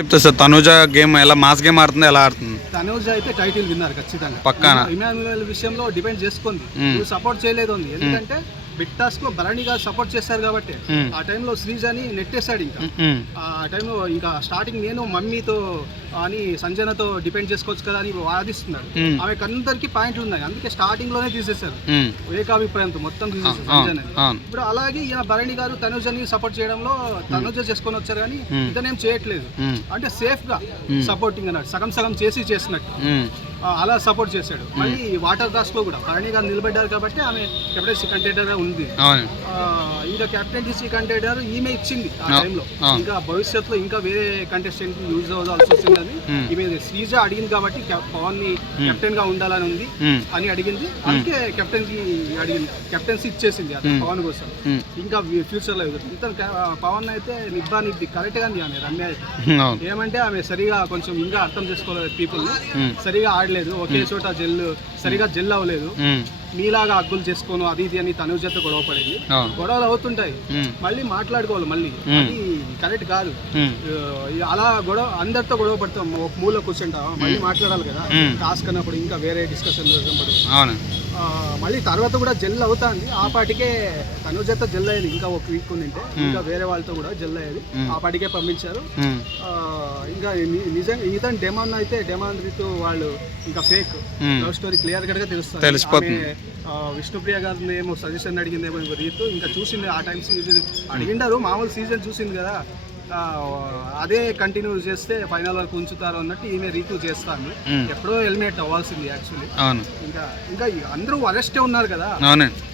చెప్తా sir Tanuja game ఎలా mass game ఆడుతుంది, ఎలా ఆడుతుంది? తనుజ అయితే టైటిల్ విన్నర్ ఖచ్చితంగా. పక్కానా? ఇమాన్యుయల్ విషయంలో డిపెండ్ చేసుకుంది, నువ్వు సపోర్ట్ చేయలేదు ఉంది. ఎందుకంటే బిగ్ టాస్క్ లో భరణి గారు సపోర్ట్ చేశారు కాబట్టి ఆ టైంలో శ్రీజాని నెట్టేశాడు. ఇంకా ఆ టైంలో ఇంకా స్టార్టింగ్ నేను మమ్మీతో అని సంజనతో డిపెండ్ చేసుకోవచ్చు కదా అని వాదిస్తున్నాడు. ఆమెకు అందరికి పాయింట్లు ఉన్నాయి, అందుకే స్టార్టింగ్ లోనే తీసేశారు ఏకాభిప్రాయంతో మొత్తం తీసేశారు సంజన. ఇప్పుడు అలాగే ఈయన భరణి గారు తనుజని సపోర్ట్ చేయడంలో తనుజ చేసుకొని వచ్చారు కానీ ఇతనేం చేయట్లేదు. అంటే సేఫ్ గా సపోర్టింగ్ అన్నాడు, సగం సగం చేసినట్టు అలా సపోర్ట్ చేశాడు. మళ్ళీ వాటర్ టాస్క్ లో కూడా భరణి గారు నిలబడ్డారు కాబట్టి ఆమె కెప్టెన్సీ కంటెండర్ గా ఉంది. ఇంకా కెప్టెన్సీ కంటెండర్ ఈమె ఇచ్చింది ఆ టైంలో. ఇంకా భవిష్యత్తులో ఇంకా వేరే కంటెస్టెంట్ యూజ్ అవ్వాల్సి వస్తుందని ఈమె శ్రీజ అడిగింది కాబట్టి పవన్ ని కెప్టెన్ గా ఉండాలని ఉంది అని అడిగింది. అందుకే కెప్టెన్సీ ఇచ్చేసింది పవన్ కోసం. ఇంకా ఫ్యూచర్ లో ఇతను పవన్ అయితే నిబ్బి కరెక్ట్ గా ఆమె రమ్య అయితే ఏమంటే ఆమె సరిగా కొంచెం ఇంకా అర్థం చేసుకోలేదు, పీపుల్ సరిగా ఆడలేదు, ఒకే చోట సరిగా జెల్ అవ్వలేదు. మీలాగా అగ్గులు చేసుకోను అది ఇది అని తనుజత గొడవ పడేది. గొడవలు అవుతుంటాయి, మళ్ళీ మాట్లాడుకోవాలి, మళ్ళీ అది కరెక్ట్ కాదు. అలా గొడవ అందరితో గొడవ పడతాం, ఒక మూల కూర్చుంటాం, మళ్ళీ మాట్లాడాలి కదా టాస్క్ అన్నప్పుడు. ఇంకా వేరే డిస్కషన్ మళ్ళీ తర్వాత కూడా జెల్ అవుతుంది. ఆ పాటికే తనుజత జెల్ అయ్యేది, ఇంకా ఒక వీక్ ఉండింటే ఇంకా వేరే వాళ్ళతో కూడా జెల్ అయ్యేది. ఆ పాటికే పంపించారు. ఇంకా నిజంగా ఇతను డెమాన్ అయితే డెమాన్ రీతు వాళ్ళు ఇంకా fake love story clear cut గా తెలుస్తుంది. విష్ణుప్రియ గారిని ఏమో సజెషన్ అడిగిందేమో రీతు, ఇంకా చూసింది ఆ టైం సీజన్ అడిగిండారు, మామూలు సీజన్ చూసింది కదా, అదే కంటిన్యూ చేస్తే ఫైనల్ వరకు ఉంచుతారు అన్నట్టు ఈమె రీతు చేస్తాను. ఎప్పుడో ఎలిమినేట్ అవ్వాల్సింది యాక్చువల్లీ. ఇంకా అందరూ వరెస్టే ఉన్నారు కదా,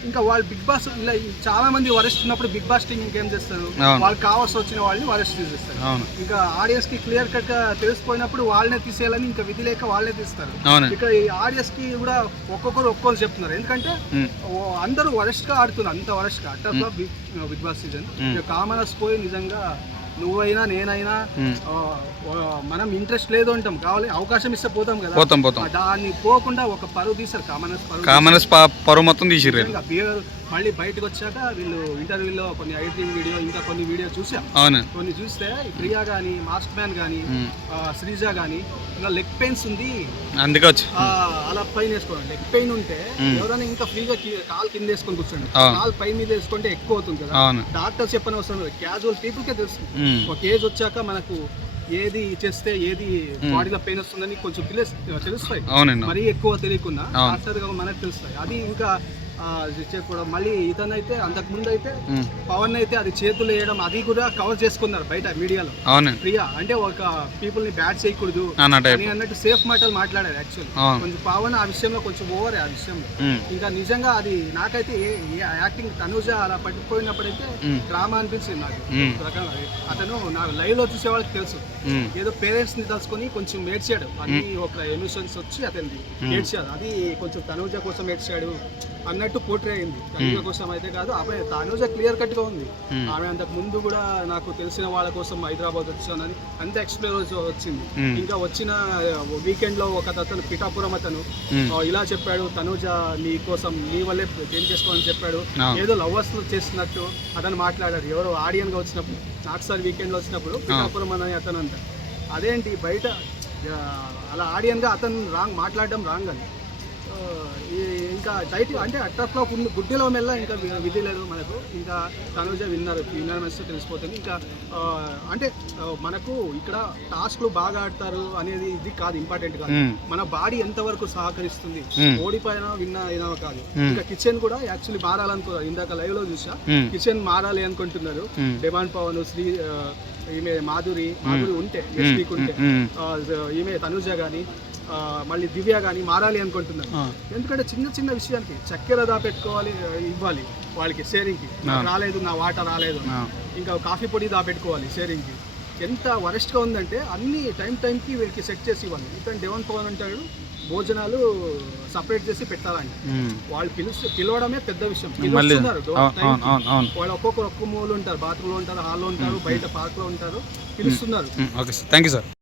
ఇంకా వాళ్ళు బిగ్ బాస్ ఇలా చాలా మంది వరెస్ట్ ఉన్నప్పుడు బిగ్ బాస్ టీం ఇంకేం చేస్తారు, వాళ్ళు కావాల్సి వచ్చిన వాళ్ళని వరెస్ట్ చేసేస్తారు. ఇంకా ఆడియన్స్ కి క్లియర్ కట్ గా తెలిసిపోయినప్పుడు వాళ్ళనే తీసేయాలని ఇంకా విధి లేక వాళ్ళనే తీస్తారు. ఇక్కడ ఈ ఆడియన్స్ కి కూడా ఒక్కొక్కరు చెప్తున్నారు, ఎందుకంటే అందరూ వరెస్ట్ గా ఆడుతున్నారు, అంత వరెస్ట్ గా అట్ట బిగ్ బాస్ సీజన్. కామనర్స్ పోయి నిజంగా నువ్వైనా నేనైనా మనం ఇంట్రెస్ట్ లేదు అంటాం, కావాలి అవకాశం ఇస్తే పోతాం కదా, దాన్ని పోకుండా ఒక పరువు తీసారు కామనర్స్ పరువు మొత్తం తీసిర్రు. మళ్ళీ బయటకు వచ్చాక వీళ్ళు ఇంటర్వ్యూలో కొన్ని ఎడిటింగ్ వీడియో ఇంకా కొన్ని వీడియో చూసాం. కొన్ని చూస్తే ప్రియా గానీ మాస్క్ మ్యాన్ గానీ శ్రీజ గానీ ఇంకా లెగ్ పెయిన్స్ ఉంది, అందుకే అలా పైన వేసుకోండి. లెగ్ పెయిన్ ఉంటే ఎవరైనా ఇంకా ఫ్రీగా కాలు కింద వేసుకొని కూర్చోండి, కాలు పై మీద వేసుకుంటే ఎక్కువ అవుతుంది కదా. డాక్టర్స్ చెప్పని అవసరం లేదు, క్యాజువల్ పీపుల్కే తెలుస్తుంది. ఒక ఏజ్ వచ్చాక మనకు ఏది చేస్తే ఏది బాడీలో పెయిన్ వస్తుందని కొంచెం తెలుస్తాయి, మరీ ఎక్కువ తెలియకుండా డాక్టర్ గా మనకు తెలుస్తాయి. అది ఇంకా చెప్పడం. మళ్ళీ ఇతనైతే అంతకు ముందు అయితే పవన్ అయితే అది చేతులు వేయడం అది కూడా కవర్ చేసుకున్నారు బయట మీడియాలో. ప్రియా అంటే ఒక పీపుల్ ని బ్యాడ్ చేయకూడదు అని అన్నట్టు సేఫ్ మాటలు మాట్లాడారు. యాక్చువల్లీ కొంచెం పవన్ ఆ విషయంలో కొంచెం ఓవర్ ఆ విషయంలో. ఇంకా నిజంగా అది నాకైతే యాక్టింగ్ తనుజ అలా పట్టుకుపోయినప్పుడైతే డ్రామా అనిపించింది నాకు. అతను నా లైవ్ లో చూసే వాళ్ళకి తెలుసు, ఏదో పేరెంట్స్ ని తలుచుకొని కొంచెం ఏడ్చాడు, అది ఒక ఎమోషన్స్ వచ్చి అతన్ని ఏడ్చాడు, అది కొంచెం తనుజ కోసం ఏడ్చాడు అన్నట్టు పోర్ట్రే అయింది. తనుజ కోసం అయితే కాదు, ఆమె తనుజ క్లియర్ కట్ గా ఉంది. ఆమె అంతకు ముందు కూడా నాకు తెలిసిన వాళ్ళ కోసం హైదరాబాద్ వచ్చానని అంత ఎక్స్ప్లెయిన్ వచ్చింది. ఇంకా వచ్చిన వీకెండ్ లో ఒక అతను పిఠాపురం అతను ఇలా చెప్పాడు, తనుజ నీ కోసం నీ వల్లే ఏం చేసుకోవాలని చెప్పాడు, ఏదో లవర్స్ చేస్తున్నట్టు అతను మాట్లాడాడు. ఎవరో ఆడియన్ గా వచ్చినప్పుడు నాకు సార్ వీకెండ్ లో వచ్చినప్పుడు పిఠాపురం అని అతను అంట. అదేంటి బయట అలా ఆడియన్ గా అతను మాట్లాడడం రాంగ్ అని. ఇంకా టైటిల్ అంటే అట్రాఫ్లో గుడ్డిలో మెల్ల ఇంకా విధి లేదు మనకు. ఇంకా తనుజ విన్నర్స్ తెలిసిపోతుంది. ఇంకా అంటే మనకు ఇక్కడ టాస్క్లు బాగా ఆడతారు అనేది ఇది కాదు ఇంపార్టెంట్ కాదు, మన బాడీ ఎంతవరకు సహకరిస్తుంది, ఓడిపోయినా విన్నా అయినా కాదు. ఇంకా కిచెన్ కూడా యాక్చువల్లీ మారాలనుకున్నారు, ఇందాక లైవ్ లో చూసా కిచెన్ మారాలి అనుకుంటున్నారు. డెమాన్ పవన్ శ్రీ ఈమె మాధురి ఉంటే ఉంటే ఈమె తనుజ కానీ మళ్ళీ దివ్య కానీ మారాలి అనుకుంటున్నారు. ఎందుకంటే చిన్న చిన్న విషయానికి చక్కెర దాపెట్టుకోవాలి, ఇవ్వాలి వాళ్ళకి షేరింగ్కి, రాలేదు నా వాటర్ రాలేదు, ఇంకా కాఫీ పొడి దాపెట్టుకోవాలి షేరింగ్కి. ఎంత వరెస్ట్గా ఉందంటే అన్ని టైంకి వీళ్ళకి సెట్ చేసి ఇవ్వాలి. ఇక్కడ డెవన్ పవన్ అంటాడు భోజనాలు సపరేట్ చేసి పెట్టాలండి, వాళ్ళు పిలవడమే పెద్ద విషయం. వాళ్ళు ఒక్కొక్క మూలు ఉంటారు, బాత్రూమ్ లో ఉంటారు, హాల్లో ఉంటారు, బయట పార్క్ లో ఉంటారు, పిలుస్తున్నారు.